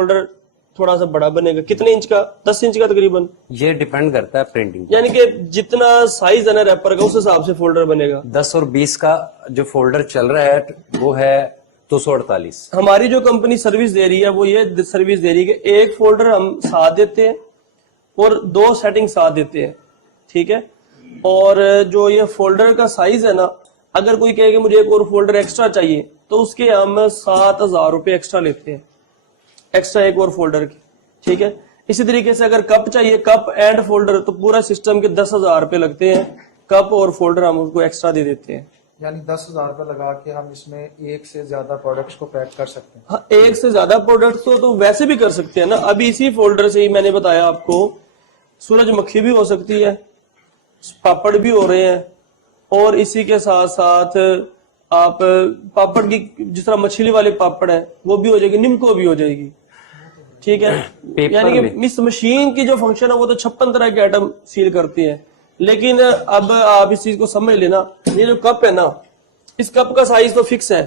Folder थोड़ा सा बड़ा बनेगा, कितने इंच का? 10 इंच का तकरीबन। ये डिपेंड करता है प्रिंटिंग, यानी कि जितना साइज है ना रैपर का उस हिसाब से फोल्डर बनेगा। 10 और 20 का जो फोल्डर चल रहा है वो है 248। हमारी जो कंपनी सर्विस दे रही है वो ये सर्विस दे रही है कि एक फोल्डर हम साथ देते हैं और 2 सेटिंग साथ देते हैं, ठीक है। और जो ये फोल्डर का साइज है ना, अगर कोई कहे कि मुझे एक और फोल्डर एक्स्ट्रा चाहिए तो उसके हम 7,000 रुपए एक्स्ट्रा लेते हैं, एक्स्ट्रा एक और फोल्डर की, ठीक है। इसी तरीके से अगर कप चाहिए, कप एंड फोल्डर, तो पूरा सिस्टम के 10,000 रुपए लगते हैं, कप और फोल्डर हम उसको एक्स्ट्रा दे देते हैं। यानी 10,000 रुपए लगा के हम इसमें एक से ज्यादा प्रोडक्ट्स को पैक कर सकते हैं। हाँ, एक से ज्यादा प्रोडक्ट तो वैसे भी कर सकते हैं ना। अभी इसी फोल्डर से ही मैंने बताया आपको, सूरजमुखी भी हो सकती है, पापड़ भी हो रहे हैं, और इसी के साथ साथ आप पापड़ की जिस तरह मछली वाले पापड़ है वो भी हो जाएगी, निम्को भी हो जाएगी, ठीक है। यानी कि इस मशीन की जो फंक्शन है वो तो 56 तरह के आइटम सील करती है। लेकिन अब आप इस चीज को समझ लेना, ये जो कप है ना, इस कप का साइज तो फिक्स है।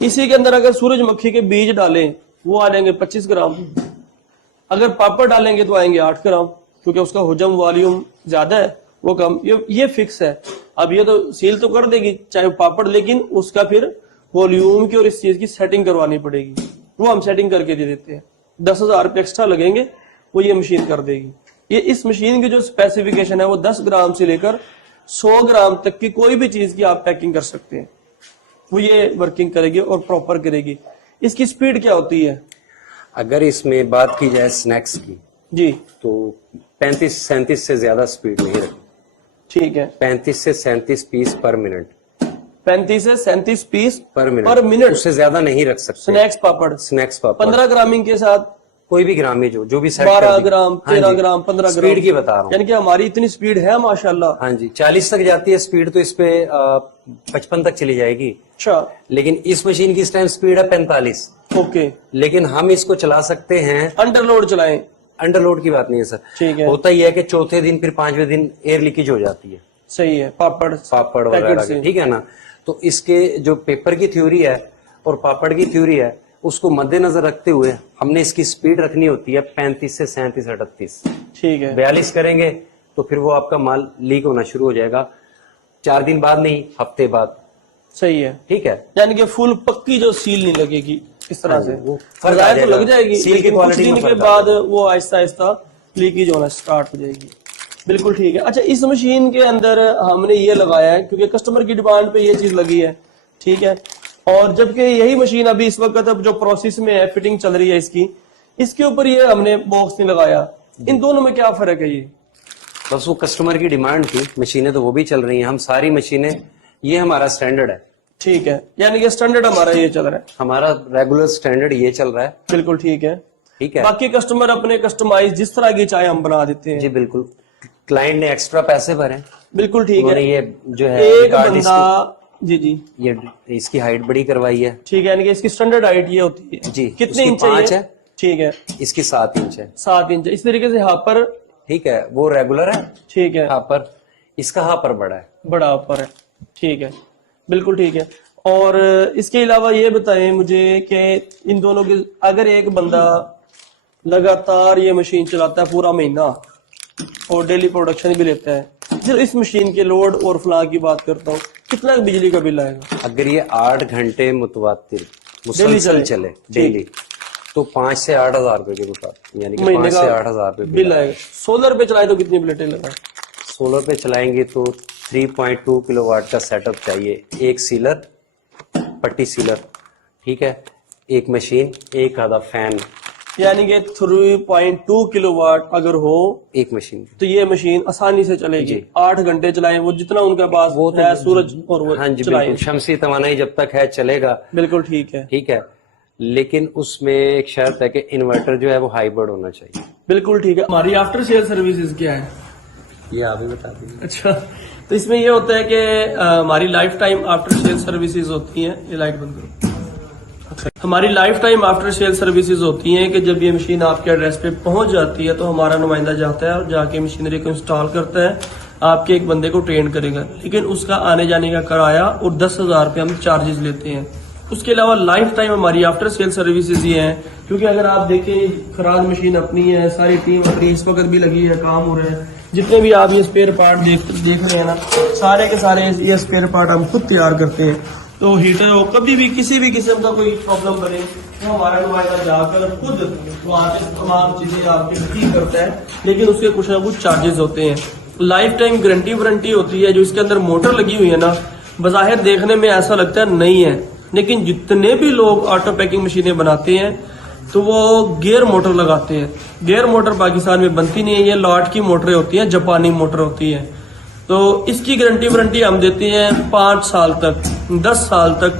इसी के अंदर अगर सूरजमुखी के बीज डालें वो आ जाएंगे 25 ग्राम, अगर पापड़ डालेंगे तो आएंगे 8 ग्राम, क्योंकि उसका हुजम वॉल्यूम ज्यादा है, वो कम। ये फिक्स है। अब ये तो सील तो कर देगी चाहे पापड़, लेकिन उसका फिर वॉल्यूम की और इस चीज की सेटिंग करवानी पड़ेगी, वो हम सेटिंग करके दे देते हैं। 10,000 रुपये एक्स्ट्रा लगेंगे, वो ये मशीन कर देगी। ये इस मशीन की जो स्पेसिफिकेशन है वो 10 ग्राम से लेकर 100 ग्राम तक की कोई भी चीज की आप पैकिंग कर सकते हैं, वो ये वर्किंग करेगी और प्रॉपर करेगी। इसकी स्पीड क्या होती है? अगर इसमें बात की जाए स्नैक्स की जी, तो 35-37 से ज्यादा स्पीड नहीं रखी, ठीक है। 35 से 37 पीस पर मिनट, 35 से 37 पीस पर मिनट, उससे ज्यादा नहीं रख सकते। स्नैक्स पापड़ 15 ग्रामिंग के साथ कोई भी ग्रामीज जो भी 12 ग्राम 13 ग्राम 15 ग्राम स्पीड की बता रहा हूँ। यानी कि हमारी इतनी स्पीड है माशाल्लाह। हाँ जी, 40 तक जाती है स्पीड, तो इस पे 55 तक चली जाएगी। अच्छा, लेकिन इस मशीन की इस टाइम स्पीड है 45। ओके, लेकिन हम इसको चला सकते हैं, अंडरलोड चलाएं। अंडरलोड की बात नहीं है सर, ठीक है। होता ही है कि चौथे दिन फिर 5वें दिन एयर लीकेज हो जाती है, सही है, पापड़ वगैरह की, ठीक है ना। तो इसके जो पेपर की थ्योरी है और पापड़ की थ्योरी है, उसको मद्देनजर रखते हुए हमने इसकी स्पीड रखनी होती है 35 से 37 38। ठीक है, 42 करेंगे तो फिर वो आपका माल लीक होना शुरू हो जाएगा, 4 दिन बाद नहीं, हफ्ते बाद। सही है, ठीक है। यानी कि फुल पक्की जो सील नहीं लगेगी इस तरह से, वो फर्क तो लग जाएगी, सील की कुछ दिन के बाद वो आहिस्ता आहिस्ता लीकेज होना स्टार्ट हो जाएगी। बिल्कुल ठीक है। अच्छा, इस मशीन के अंदर हमने ये लगाया है क्योंकि कस्टमर की डिमांड पे ये चीज लगी है, ठीक है। और जबकि यही मशीन अभी इस वक्त अब जो प्रोसेस में है, फिटिंग चल रही है इसकी, इसके ऊपर ये हमने बॉक्स नहीं लगाया। इन दोनों में क्या फर्क है? ये बस वो कस्टमर की डिमांड थी, मशीनें तो वो भी चल रही हैं, हम सारी मशीनें, ये हमारा स्टैंडर्ड है। ठीक है, यानी कि स्टैंडर्ड हमारा ये चल रहा है, हमारा रेगुलर स्टैंडर्ड ये चल रहा है। बिल्कुल ठीक है, ठीक है। बाकी कस्टमर अपने कस्टमाइज जिस तरह की चाहे हम बना देते हैं। जी बिल्कुल, क्लाइंट ने एक्स्ट्रा पैसे भरे, बिल्कुल ठीक है। ये जो है एक बंदा, जी जी, ये इसकी हाइट बड़ी करवाई है, ठीक है, यानी कि इसकी स्टैंडर्ड हाइट ये होती है जी। कितने इंच 5 है, ठीक है, इसकी 7 इंच है, 7 इंच। इस तरीके से हापर, ठीक है, वो रेगुलर है, ठीक है, हापर, इसका हापर बड़ा है, बड़ा हापर है, ठीक है, बिल्कुल ठीक है। और इसके अलावा ये बताएं मुझे कि इन दोनों के, अगर एक बंदा लगातार ये मशीन चलाता है पूरा महीना और डेली प्रोडक्शन भी लेता है, फिर इस मशीन के लोड और फ्ला की बात करता हूँ, कितना बिजली का बिल आएगा? अगर ये 8 घंटे मुसलसल चले डेली, तो 5 से 8 हजार रुपए के मुताबिक, यानी कि 5 से 8 हजार रुपए बिल आएगा। सोलर पे चलाए तो कितनी प्लेटें लगाए? सोलर पे चलाएंगे तो 3.2 किलोवाट का सेटअप चाहिए, एक सीलर, पट्टी सीलर, ठीक है, एक मशीन, एक आधा फैन, यानी कि 3.2 किलोवाट अगर हो एक मशीन, तो ये मशीन आसानी से चलेगी। 8 घंटे चलाएं, वो जितना उनके पास वो है सूरज और वो हाँ जी बिल्कुल, शमसी तवानाई जब तक है चलेगा, बिल्कुल ठीक है, ठीक है। लेकिन उसमें एक शर्त है कि इन्वर्टर जो है वो हाइब्रिड होना चाहिए। बिल्कुल ठीक है। हमारी आफ्टर सेल सर्विसेज क्या है, ये आप ही बता दीजिए। अच्छा, तो इसमें ये होता है कि हमारी life time after sale services होती हैं। ये लाइट बंद करो। अच्छा, हमारी life time after sale services होती हैं कि जब ये मशीन आपके एड्रेस पे पहुंच जाती है तो हमारा नुमाइंदा जाता है और जाके मशीनरी को इंस्टॉल करता है, आपके एक बंदे को ट्रेन करेगा, लेकिन उसका आने जाने का किराया और 10,000 रुपये हम चार्जेस लेते हैं। उसके अलावा लाइफ टाइम हमारी आफ्टर सेल सर्विसेज ये हैं क्योंकि अगर आप देखें खराज मशीन अपनी है, सारी टीम अपनी इस वक्त भी लगी है, काम हो रहा है। जितने भी आप ये स्पेयर पार्ट देख रहे हैं ना, सारे के सारे ये स्पेयर पार्ट हम खुद तैयार करते हैं। तो हीटर हो, कभी भी किसी भी किस्म का कोई प्रॉब्लम बने तो हमारा नुमाइंदा जाकर खुद वहाँ से तमाम चीजें आपके ठीक करता है, लेकिन उसके कुछ ना कुछ चार्जेस होते हैं। लाइफ टाइम गारंटी वारंटी होती है। जो इसके अंदर मोटर लगी हुई है ना, बज़ाहिर देखने में ऐसा लगता है नहीं है, लेकिन जितने भी लोग ऑटो पैकिंग मशीनें बनाते हैं तो वो गियर मोटर लगाते हैं। गियर मोटर पाकिस्तान में बनती नहीं है, ये लॉट की मोटरें होती हैं, जापानी मोटर होती है। तो इसकी गारंटी वारंटी हम देते हैं 5 साल तक, 10 साल तक।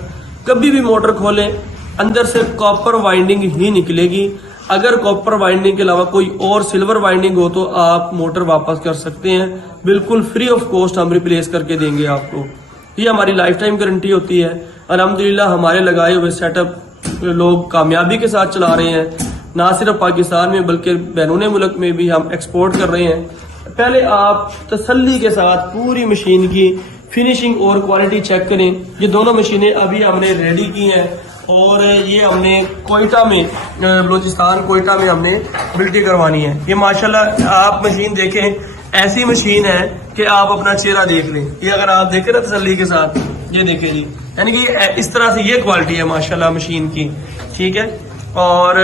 कभी भी मोटर खोलें, अंदर से कॉपर वाइंडिंग ही निकलेगी। अगर कॉपर वाइंडिंग के अलावा कोई और सिल्वर वाइंडिंग हो तो आप मोटर वापस कर सकते हैं, बिल्कुल फ्री ऑफ कॉस्ट हम रिप्लेस करके देंगे आपको। ये हमारी लाइफ टाइम गारंटी होती है। अल्हम्दुलिल्लाह हमारे लगाए हुए सेटअप लोग कामयाबी के साथ चला रहे हैं, ना सिर्फ पाकिस्तान में बल्कि बैरून मुल्क में भी हम एक्सपोर्ट कर रहे हैं। पहले आप तसल्ली के साथ पूरी मशीन की फिनिशिंग और क्वालिटी चेक करें। ये दोनों मशीनें अभी हमने रेडी की हैं और ये हमने कोयटा में, बलूचिस्तान कोयटा में हमने बिल्टी करवानी है। ये माशाल्लाह आप मशीन देखें, ऐसी मशीन है कि आप अपना चेहरा देख लें। ये अगर आप देखें ना तसल्ली के साथ, ये देखें जी, यानी कि इस तरह से ये क्वालिटी है माशाल्लाह मशीन की, ठीक है। और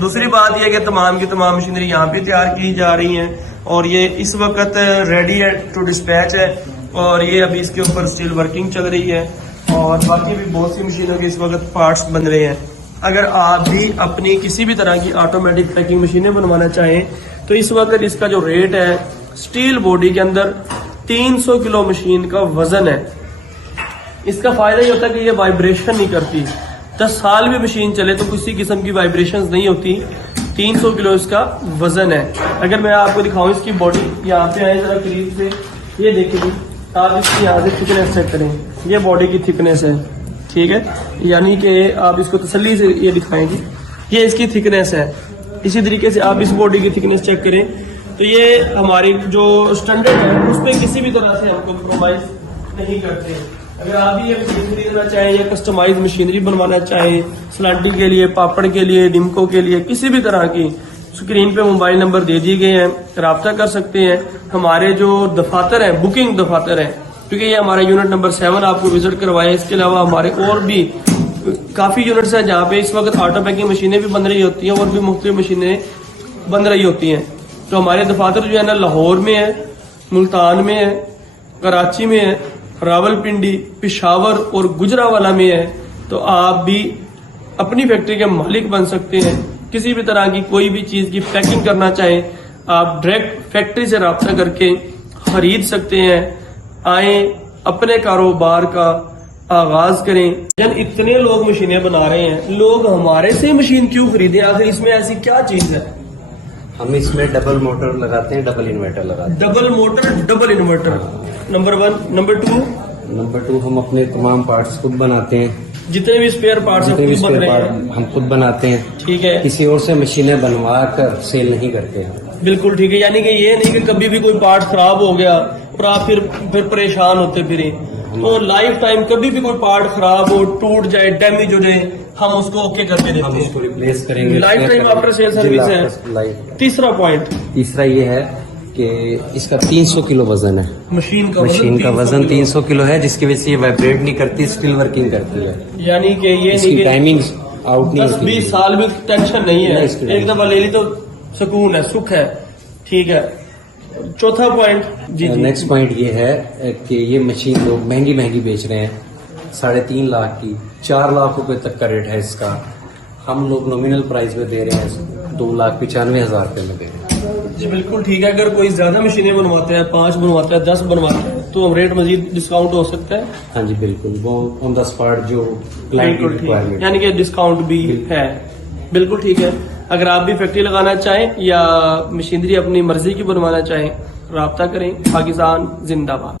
दूसरी बात यह कि तमाम की तमाम मशीनरी यहाँ पे तैयार की जा रही हैं और ये इस वक्त रेडी है टू डिस्पैच है और ये अभी इसके ऊपर स्टिल वर्किंग चल रही है और बाकी भी बहुत सी मशीनों के इस वक्त पार्ट्स बन रहे हैं। अगर आप भी अपनी किसी भी तरह की ऑटोमेटिक पैकिंग मशीनें बनवाना चाहें तो इस वक्त इसका जो रेट है, स्टील बॉडी के अंदर 300 किलो मशीन का वजन है। इसका फायदा ये होता है कि ये वाइब्रेशन नहीं करती। 10 साल भी मशीन चले तो किसी किस्म की वाइब्रेशंस नहीं होती। 300 किलो इसका वजन है। अगर मैं आपको दिखाऊं इसकी बॉडी, यहाँ पे आए जरा करीब से, ये देखिए जी, आप इसकी यहाँ से थिकनेस चेक करें। ये बॉडी की थिकनेस है, ठीक है, यानी कि आप इसको तसल्ली से ये दिखाएंगे, ये इसकी थिकनेस है। इसी तरीके से आप इस बॉडी की थिकनेस चेक करें तो ये हमारी जो स्टैंडर्ड है उस पर किसी भी तरह से हम कॉम्प्रोमाइज नहीं करते। अगर आप ये मशीन खरीदना चाहें या कस्टमाइज मशीनरी बनवाना चाहें, स्लांटी के लिए, पापड़ के लिए, डिमको के लिए, किसी भी तरह की, स्क्रीन पे मोबाइल नंबर दे दिए गए हैं, राब्ता कर सकते हैं। हमारे जो दफातर हैं, बुकिंग दफातर हैं, क्योंकि ये हमारा यूनिट नंबर 7 आपको विजिट करवाया। इसके अलावा हमारे और भी काफी यूनिट्स हैं जहाँ पे इस वक्त ऑटो पैकिंग मशीनें भी बन रही होती हैं और भी मुख्तलिफ मशीनें बन रही होती हैं। तो हमारे दफातर जो है ना, लाहौर में है, मुल्तान में है, कराची में है, रावलपिंडी, पिशावर और गुजरावाला में है। तो आप भी अपनी फैक्ट्री के मालिक बन सकते हैं। किसी भी तरह की कोई भी चीज की पैकिंग करना चाहें, आप डायरेक्ट फैक्ट्री से रब्ता करके खरीद सकते हैं। आए, अपने कारोबार का आगाज करें। जब इतने लोग मशीनें बना रहे हैं, लोग हमारे से मशीन क्यों खरीदें? आखिर इसमें ऐसी क्या चीज है? हम इसमें डबल मोटर लगाते हैं, डबल इन्वर्टर लगाते हैं। Double motor, double inverter, number 1। Number 2, हम अपने तमाम पार्ट्स खुद बनाते हैं। जितने भी स्पेयर पार्ट्स हम खुद बनाते हैं, ठीक है। किसी और से मशीनें बनवा कर सेल नहीं करते हैं। बिल्कुल ठीक है। यानी कि ये नहीं कि कभी भी कोई पार्ट खराब हो गया और आप फिर परेशान होते फिरे। तो लाइफ टाइम कभी भी कोई पार्ट खराब हो, टूट जाए, डैमेज हो जाए, हम उसको ओके करके देते हैं, उसको रिप्लेस करेंगे। Life time after sale service है। तीसरा पॉइंट, तीसरा ये है कि इसका 300 किलो वजन है। मशीन का वजन 300 किलो है, जिसकी वजह से ये वाइब्रेट नहीं करती, स्टिल वर्किंग करती है। यानी कि ये नहीं टाइमिंग आउट नहीं, 10-20 साल भी टेंशन नहीं है, एक दफा ले ली तो सुकून है, सुख है, ठीक है। चौथा पॉइंट जी, नेक्स्ट पॉइंट ये है कि ये मशीन लोग महंगी महंगी बेच रहे हैं, 3.5 लाख की, 4 लाख रुपए तक का रेट है इसका। हम लोग नॉमिनल प्राइस में दे रहे हैं 2,95,000 रुपए में दे रहे हैं। जी बिल्कुल ठीक है। अगर कोई ज्यादा मशीनें बनवाते हैं, 5 बनवाते हैं, 10 बनवाते हैं, तो रेट मजीद डिस्काउंट हो सकता है। हाँ जी बिल्कुल, वो ऑन द स्पॉट जो क्लाइंट की रिक्वायरमेंट, यानी कि डिस्काउंट भी है। बिल्कुल ठीक है। अगर आप भी फैक्ट्री लगाना चाहें या मशीनरी अपनी मर्जी की बनवाना चाहें, राब्ता करें। पाकिस्तान जिंदाबाद।